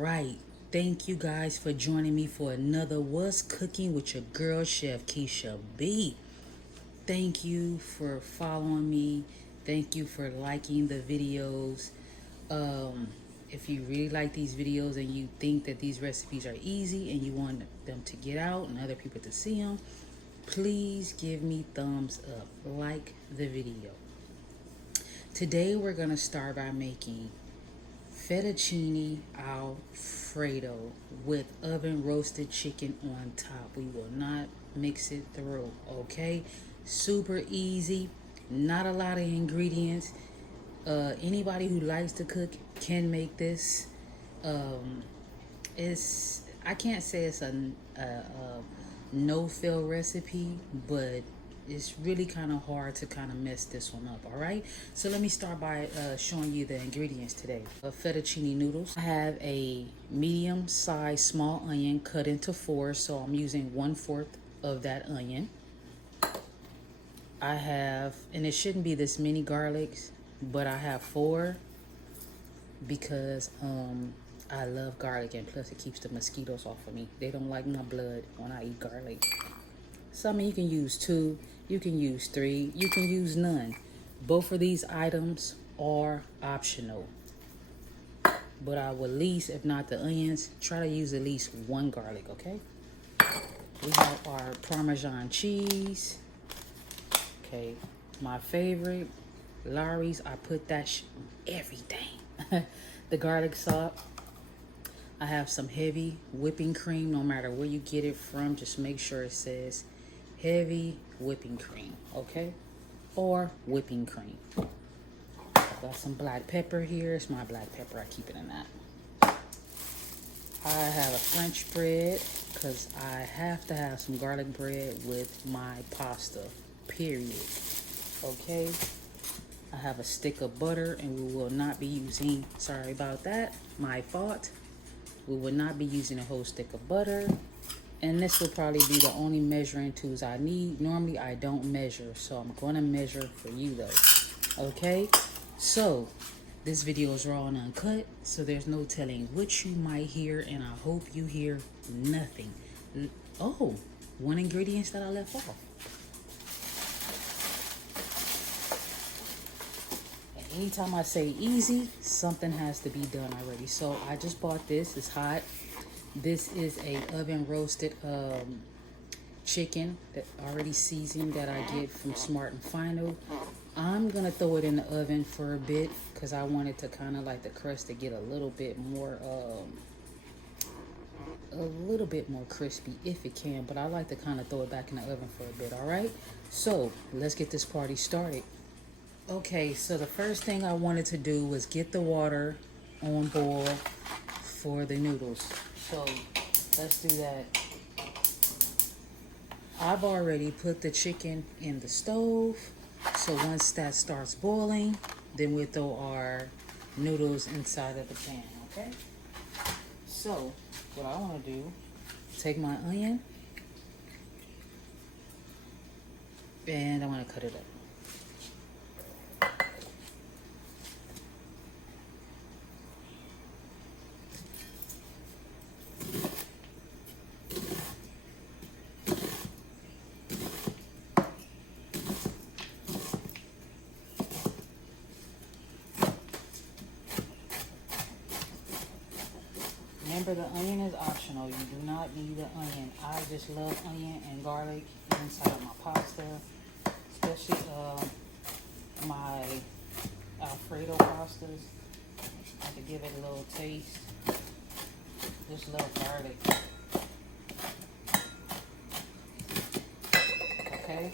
right. Thank you guys for joining me for another What's Cooking with your girl, Chef Keisha B. Thank you for following me. Thank you for liking the videos. Um, if you really like these videos and you think that these recipes are easy and you want them to get out and other people to see them, please give me thumbs up. Like the video. Today we're going to start by making Fettuccine Alfredo with oven roasted chicken on top. We will not mix it through, okay? Super easy, not a lot of ingredients. Anybody who likes to cook can make this. It's I can't say it's a no-fail recipe, but it's really kind of hard to kind of mess this one up. All right, so let me start by showing you the ingredients today. Fettuccine noodles. I have a medium-sized small onion cut into four, so I'm using 1/4 of that onion. I have, and it shouldn't be this many garlics, but I have 4 because I love garlic, and plus it keeps the mosquitoes off of me. They don't like my blood when I eat garlic. So I mean, you can use 2, you can use 3, you can use none. Both of these items are optional. But I will, at least, if not the onions, try to use at least 1 garlic, okay? We have our Parmesan cheese. Okay, my favorite, Lawry's. I put that everything. The garlic salt. I have some heavy whipping cream. No matter where you get it from, just make sure it says heavy whipping cream, okay? Or whipping cream. I've got some black pepper here. It's my black pepper. I keep it in that. I have a French bread because I have to have some garlic bread with my pasta, period. Okay? I have a stick of butter, and we will not be using, sorry about that, my fault. We will not be using a whole stick of butter. And this will probably be the only measuring tools I need. Normally, I don't measure, so I'm going to measure for you, though. Okay? So, this video is raw and uncut, so there's no telling what you might hear, and I hope you hear nothing. Oh, 1 ingredient that I left off. Anytime I say easy, something has to be done already. So I just bought this. It's hot. This is a oven roasted chicken that already seasoned that I get from Smart and Final. I'm gonna throw it in the oven for a bit because I want it to kind of like the crust to get a little bit more crispy if it can. But I like to kind of throw it back in the oven for a bit. All right. So let's get this party started. Okay, so the first thing I wanted to do was get the water on boil for the noodles. So let's do that. I've already put the chicken in the stove. So once that starts boiling, then we'll throw our noodles inside of the pan, okay? So what I want to do, take my onion and I want to cut it up. Remember, the onion is optional. You do not need the onion. I just love onion and garlic inside of my pasta, especially my Alfredo pastas. I could give it a little taste. Just love garlic. Okay.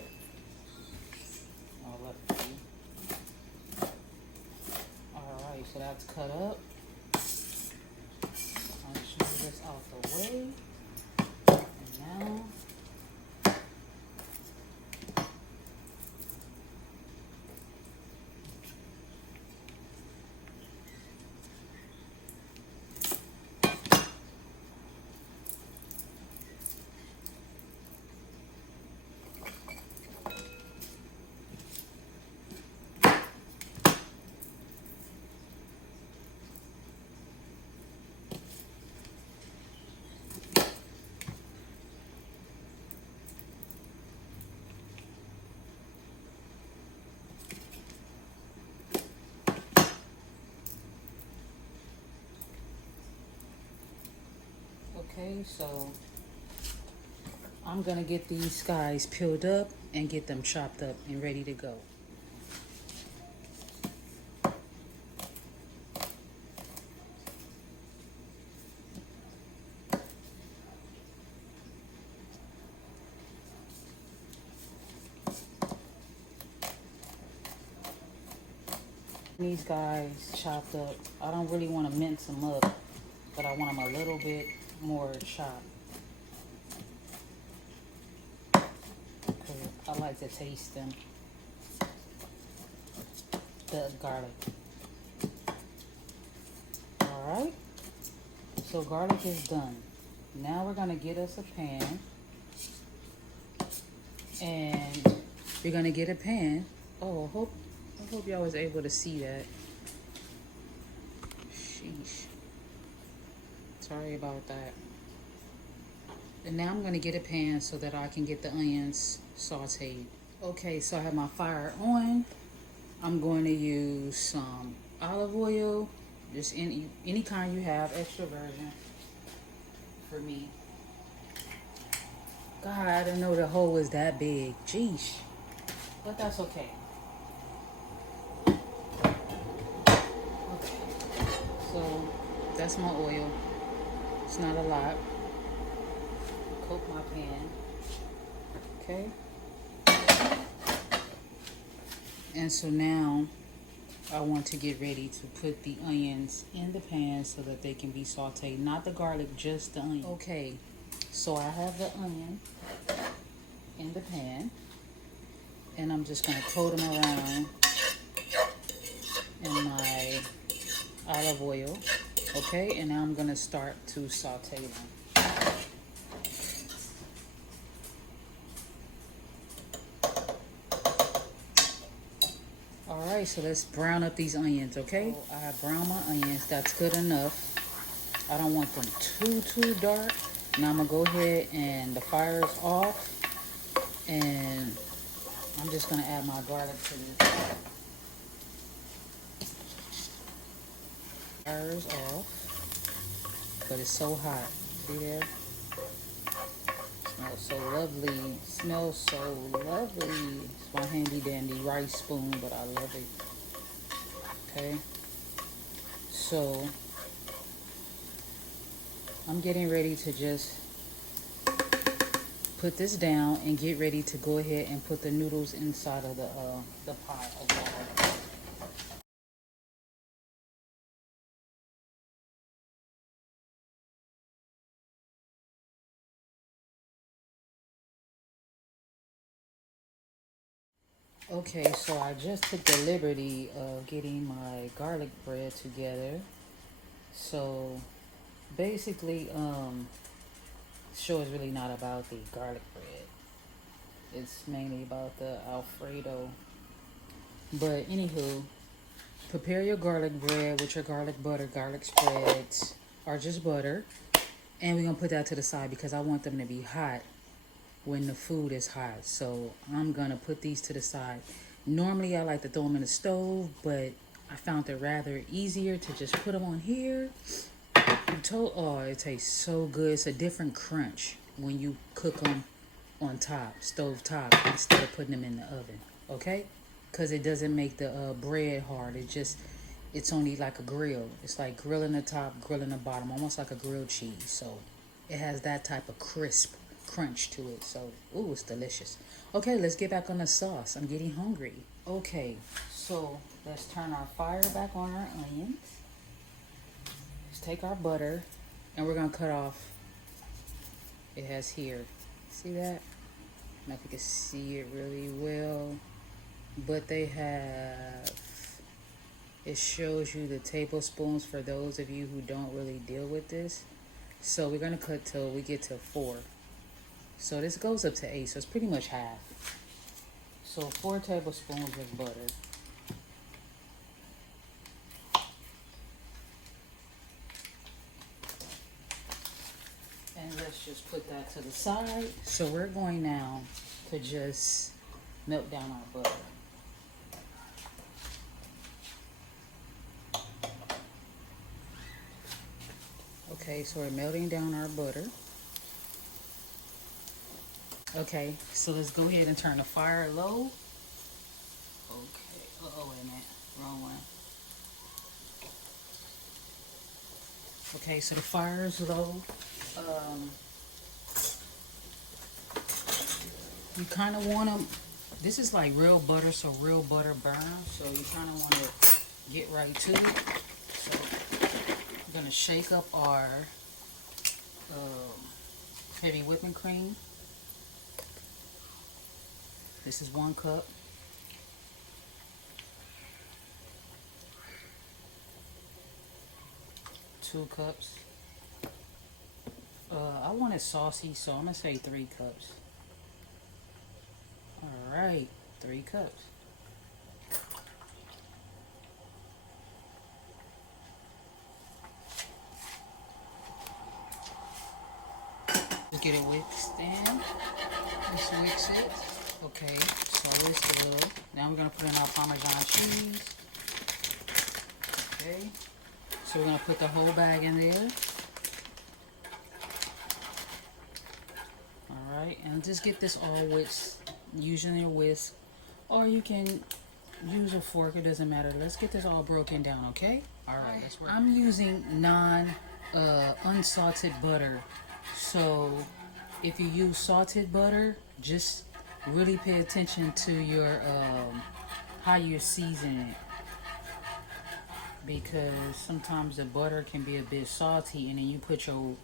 Alright, so that's cut up. Move this out the way. And now Okay, so I'm gonna get these guys peeled up and get them chopped up and ready to go. These guys chopped up. I don't really want to mince them up, but I want them a little bit more chopped. I like to taste them. The garlic. Alright. So garlic is done. Now we're going to get us a pan. And we're going to get a pan. Oh, I hope y'all was able to see that. Sheesh. Sorry about that. And now I'm going to get a pan so that I can get the onions sauteed. Okay, so I have my fire on. I'm going to use some olive oil, just any kind you have, extra virgin for me. God, I didn't know the hole was that big. Jeez. But that's okay. Okay. So that's my oil. It's not a lot. Coat my pan. Okay. And so now I want to get ready to put the onions in the pan so that they can be sauteed. Not the garlic, just the onion. Okay, so I have the onion in the pan. And I'm just going to coat them around in my olive oil. Okay, and now I'm going to start to saute them. Alright, so let's brown up these onions, okay? So I have browned my onions. That's good enough. I don't want them too dark. Now I'm going to go ahead and the fire is off. And I'm just going to add my garlic to this. Fire is off. But it's so hot. See there? Smells so lovely. Smells so lovely. It's my handy dandy rice spoon, but I love it. Okay. So I'm getting ready to just put this down and get ready to go ahead and put the noodles inside of the pot of water. Okay, so I just took the liberty of getting my garlic bread together. So basically, show is really not about the garlic bread. It's mainly about the Alfredo. But anywho, prepare your garlic bread with your garlic butter, garlic spreads, or just butter. And we're going to put that to the side because I want them to be hot when the food is hot. So I'm going to put these to the side. Normally I like to throw them in the stove, but I found it rather easier to just put them on here. Oh, it tastes so good. It's a different crunch when you cook them on top, stove top, instead of putting them in the oven. Okay? Because it doesn't make the bread hard. It's only like a grill. It's like grilling the top, grilling the bottom, almost like a grilled cheese. So it has that type of crisp crunch to it. So, ooh, it's delicious. Okay, let's get back on the sauce. I'm getting hungry. Okay, so let's turn our fire back on our onions. Let's take our butter and we're going to cut off. It has here. See that? I don't know if you can see it really well. But they have, it shows you the tablespoons for those of you who don't really deal with this. So we're going to cut till we get to 4. So this goes up to 8, so it's pretty much half. So 4 tablespoons of butter. And let's just put that to the side. So we're going now to just melt down our butter. Okay, so we're melting down our butter. Okay, so let's go ahead and turn the fire low. Okay, uh-oh, wait a minute, wrong one. Okay, so the fire is low. You kind of want to, this is like real butter, so real butter burns, so you kind of want to get right to it. So I'm going to shake up our heavy whipping cream. This is 1 cup. Two cups. I want it saucy, so I'm going to say 3 cups. Alright, 3 cups. Just get it whisked in. Just whisk it. Okay, so whisk a little. Now we're going to put in our Parmesan cheese. Okay, so we're going to put the whole bag in there. Alright, and just get this all whisked using your whisk, or you can use a fork, it doesn't matter. Let's get this all broken down, okay? Alright, I'm using unsalted butter, so if you use salted butter, just really pay attention to your how you're seasoning it, because sometimes the butter can be a bit salty, and then you put your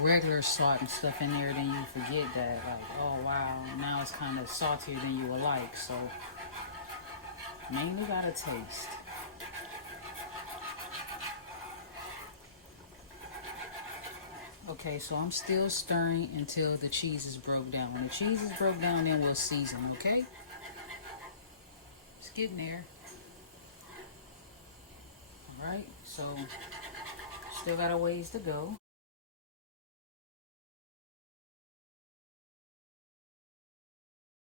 regular salt and stuff in there, then you forget that, like, oh wow, now it's kind of saltier than you would like. So mainly gotta taste. Okay, so I'm still stirring until the cheese is broke down. When the cheese is broke down, then we'll season, okay? It's getting there. Alright, so still got a ways to go.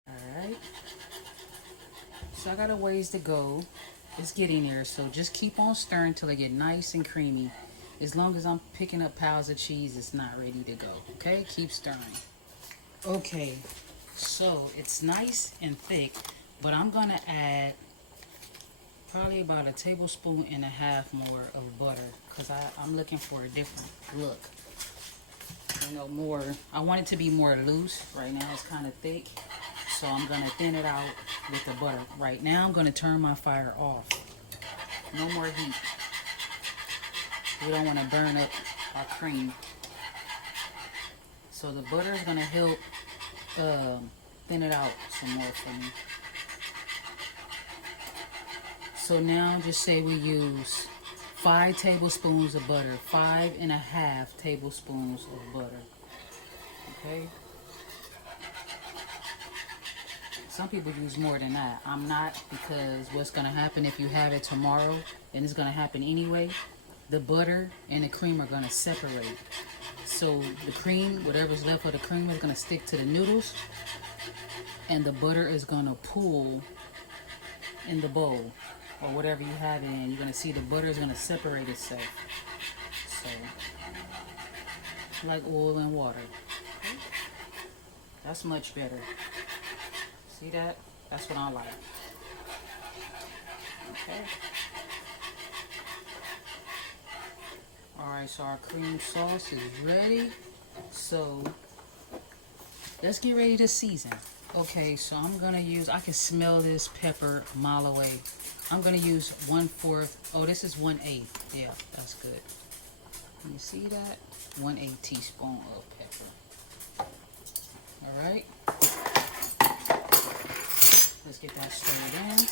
Alright, so I got a ways to go. It's getting there, so just keep on stirring till it get nice and creamy. As long as I'm picking up piles of cheese, it's not ready to go. Okay, keep stirring. Okay, so it's nice and thick, but I'm gonna add probably about 1.5 tablespoons more of butter, because I'm looking for a different look. You know, more, I want it to be more loose. Right now it's kind of thick, so I'm gonna thin it out with the butter. Right now I'm gonna turn my fire off. No more heat. We don't want to burn up our cream. So the butter is gonna help thin it out some more for me. So now just say we use 5 tablespoons of butter, 5.5 tablespoons of butter. Okay. Some people use more than that. I'm not, because what's gonna happen if you have it tomorrow, and it's gonna happen anyway, the butter and the cream are gonna separate. So the cream, whatever's left of the cream, is gonna stick to the noodles, and the butter is gonna pool in the bowl or whatever you have it in. You're gonna see the butter is gonna separate itself. So, like oil and water. That's much better. See that? That's what I like. Okay. Alright, so our cream sauce is ready. So let's get ready to season. Okay, so I'm gonna use, I can smell this pepper a mile away. I'm gonna use 1/4, oh, this is 1/8. Yeah, that's good. Can you see that? 1/8 teaspoon of pepper. Alright. Let's get that stirred in.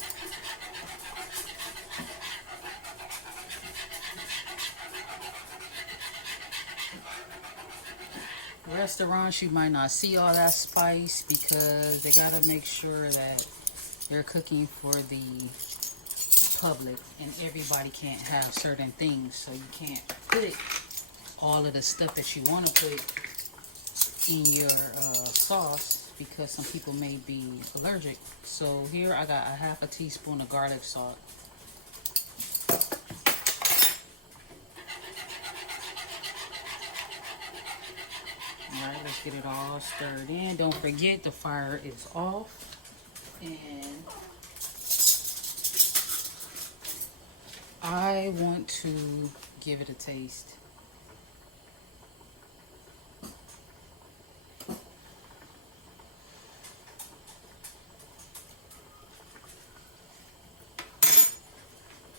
Restaurants, you might not see all that spice, because they gotta make sure that they're cooking for the public, and everybody can't have certain things, so you can't put all of the stuff that you want to put in your sauce, because some people may be allergic. So here I got 1/2 teaspoon of garlic salt. Let's get it all stirred in. Don't forget the fire is off. And I want to give it a taste.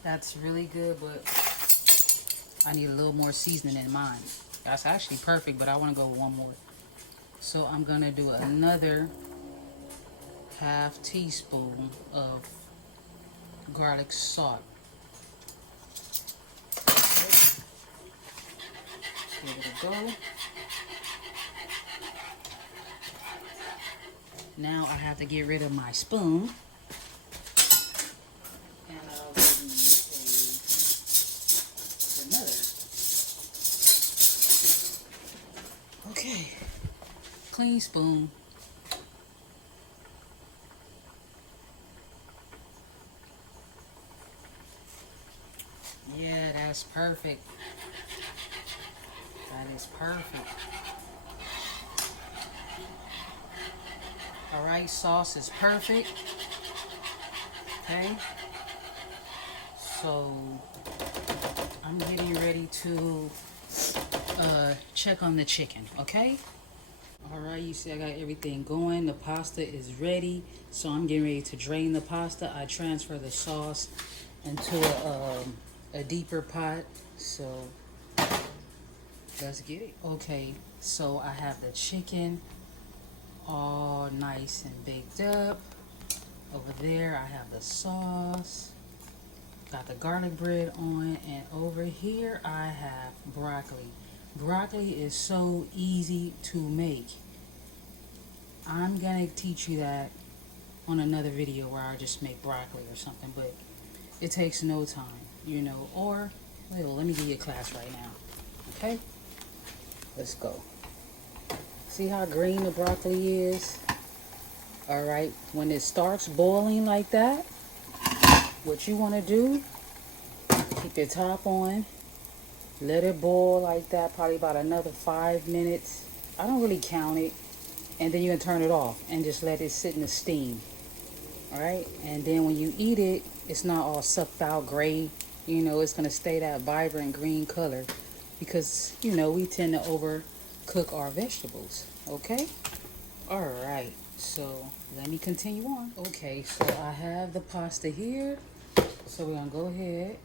That's really good, but I need a little more seasoning in mine. That's actually perfect, but I want to go one more. So I'm going to do another half teaspoon of garlic salt. Give it a go. Now I have to get rid of my spoon. And I'll use another. Okay. Clean spoon. Yeah, that's perfect. That is perfect. Alright, sauce is perfect. Okay. So I'm getting ready to check on the chicken, okay? Alright, you see I got everything going. The pasta is ready. So I'm getting ready to drain the pasta. I transfer the sauce into a deeper pot. So let's get it. Okay, so I have the chicken all nice and baked up. Over there I have the sauce. Got the garlic bread on, and over here I have broccoli. Broccoli is so easy to make. I'm gonna teach you that on another video where I just make broccoli or something, but it takes no time, you know. Or, well, let me give you a class right now, okay? Let's go. See how green the broccoli is? All right, when it starts boiling like that, what you want to do, keep your top on, let it boil like that, probably about another 5 minutes. I don't really count it. And then you can turn it off and just let it sit in the steam. All right, and then when you eat it, it's not all sucked out gray. You know, it's gonna stay that vibrant green color because, you know, we tend to overcook our vegetables. Okay. All right, so let me continue on. Okay, so I have the pasta here. So we're gonna go ahead.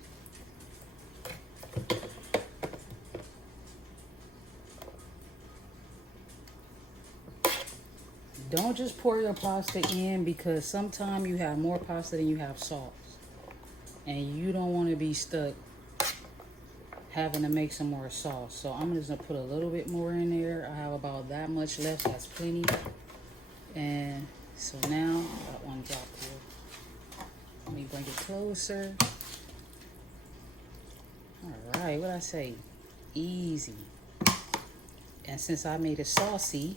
Don't just pour your pasta in, because sometimes you have more pasta than you have sauce. And you don't want to be stuck having to make some more sauce. So I'm just going to put a little bit more in there. I have about that much left. That's plenty. And so now, got one drop here. Let me bring it closer. All right, what I say? Easy. And since I made it saucy,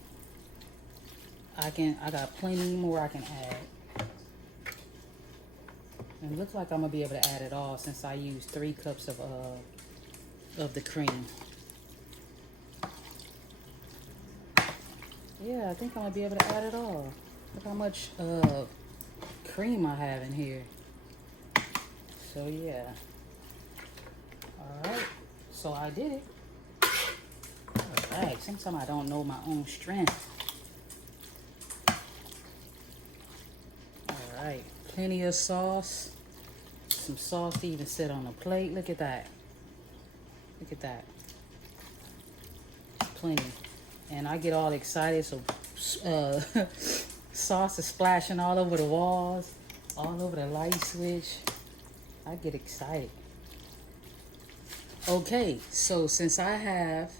I got plenty more I can add. And it looks like I'm gonna be able to add it all since I used 3 cups of the cream. Yeah, I think I'm gonna be able to add it all. Look how much cream I have in here. So yeah. All right. So I did it. All right. Sometimes I don't know my own strength. All right. Plenty of sauce. Some sauce to even sit on a plate. Look at that. Look at that. Plenty. And I get all excited, so sauce is splashing all over the walls, all over the light switch. I get excited. Okay, so since I have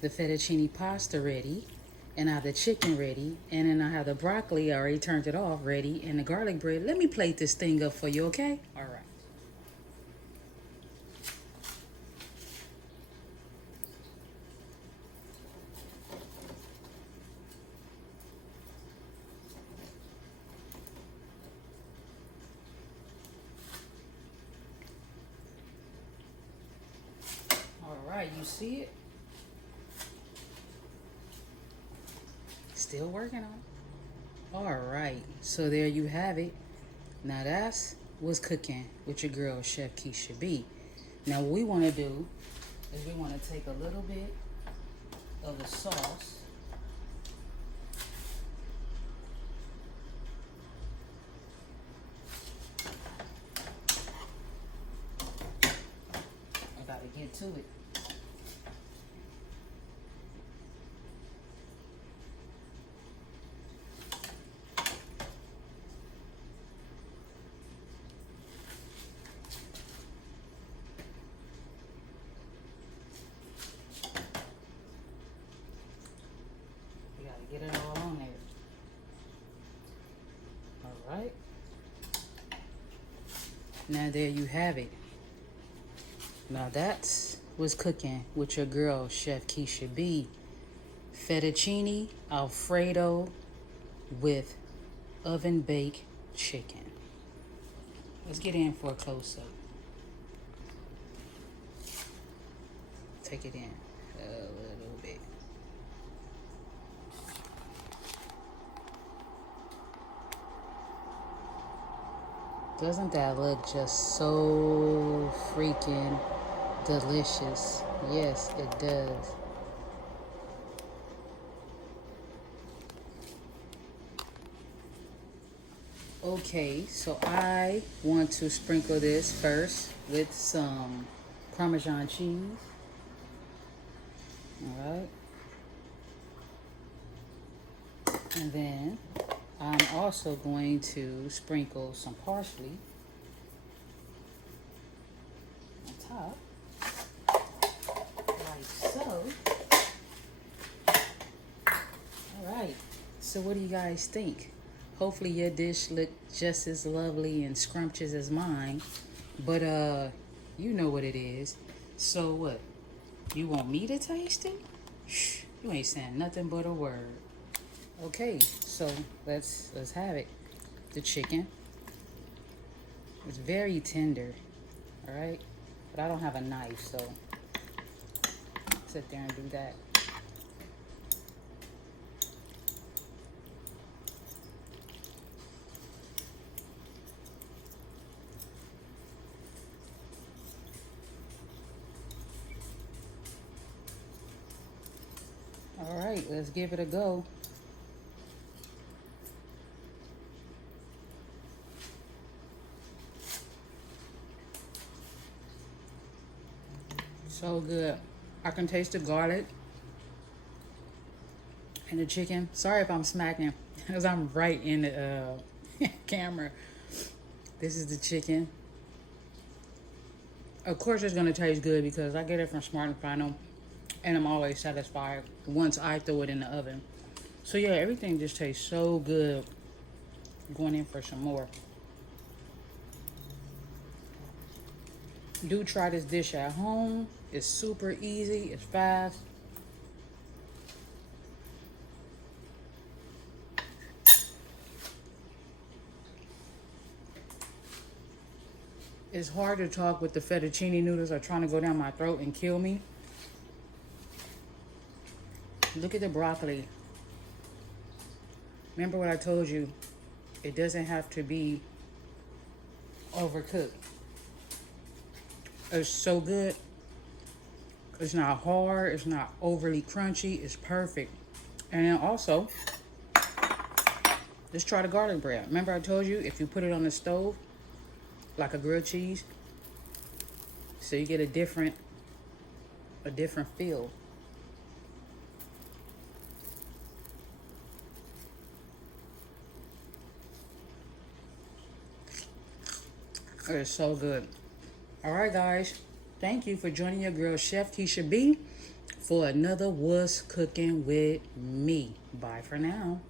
the fettuccine pasta ready, and I have the chicken ready, and then I have the broccoli, I already turned it off, ready, and the garlic bread, let me plate this thing up for you, okay? All right. All right, you see it? Still working on it. All right, so there you have it. Now that's what's cooking with your girl, Chef Keisha B. Now what we want to do is we want to take a little bit of the sauce. I gotta get to it. Get it all on there. All right. Now there you have it. Now that's what's cooking with your girl, Chef Keisha B. Fettuccine Alfredo with oven baked chicken. Let's get in for a close up. Take it in a little bit. Doesn't that look just so freaking delicious? Yes, it does. Okay, so I want to sprinkle this first with some Parmesan cheese. All right. And then I'm also going to sprinkle some parsley on top, like so. All right, so what do you guys think? Hopefully your dish looked just as lovely and scrumptious as mine, but you know what it is. So what? You want me to taste it? Shh, you ain't saying nothing but a word. Okay, so let's have it. The chicken. It's very tender, all right? But I don't have a knife, so sit there and do that. All right, let's give it a go. So good. I can taste the garlic and the chicken. Sorry if I'm smacking because I'm right in the camera. This is the chicken. Of course it's going to taste good because I get it from Smart and Final and I'm always satisfied once I throw it in the oven. So yeah, everything just tastes so good. Going in for some more. Do try this dish at home. It's super easy. It's fast. It's hard to talk with the fettuccine noodles are trying to go down my throat and kill me. Look at the broccoli. Remember what I told you? It doesn't have to be overcooked. It's so good. It's not hard. It's not overly crunchy. It's perfect. And then also, let's try the garlic bread. Remember I told you if you put it on the stove, like a grilled cheese, so you get a different feel. It's so good. All right, guys. Thank you for joining your girl, Chef Keisha B, for another What's Cooking with Me. Bye for now.